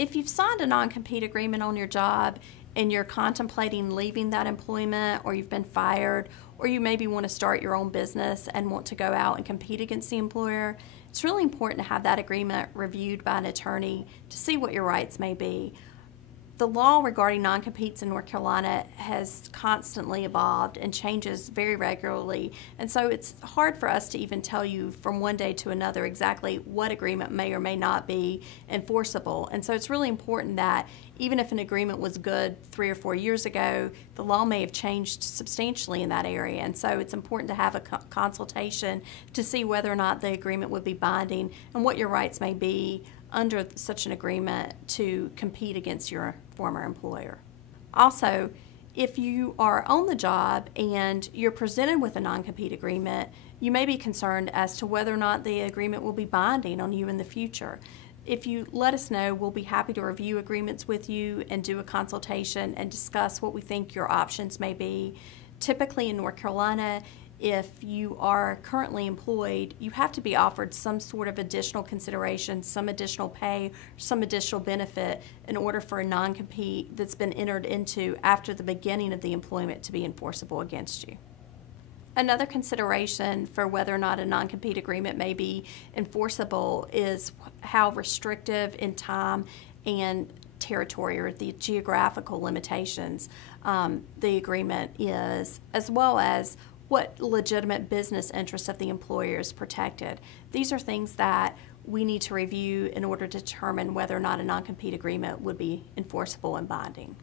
If you've signed a non-compete agreement on your job and you're contemplating leaving that employment, or you've been fired, or you maybe want to start your own business and want to go out and compete against the employer, it's really important to have that agreement reviewed by an attorney to see what your rights may be. The law regarding non-competes in North Carolina has constantly evolved and changes very regularly, and so it's hard for us to even tell you from one day to another exactly what agreement may or may not be enforceable. And so it's really important that even if an agreement was good 3 or 4 years ago, the law may have changed substantially in that area, and so it's important to have a consultation to see whether or not the agreement would be binding and what your rights may be under such an agreement to compete against your former employer. Also, if you are on the job and you're presented with a non-compete agreement, you may be concerned as to whether or not the agreement will be binding on you in the future. If you let us know, we'll be happy to review agreements with you and do a consultation and discuss what we think your options may be. Typically in North Carolina, if you are currently employed, you have to be offered some sort of additional consideration, some additional pay, some additional benefit in order for a non-compete that's been entered into after the beginning of the employment to be enforceable against you. Another consideration for whether or not a non-compete agreement may be enforceable is how restrictive in time and territory, or the geographical limitations, the agreement is, as well as what legitimate business interests of the employer is protected. These are things that we need to review in order to determine whether or not a non-compete agreement would be enforceable and binding.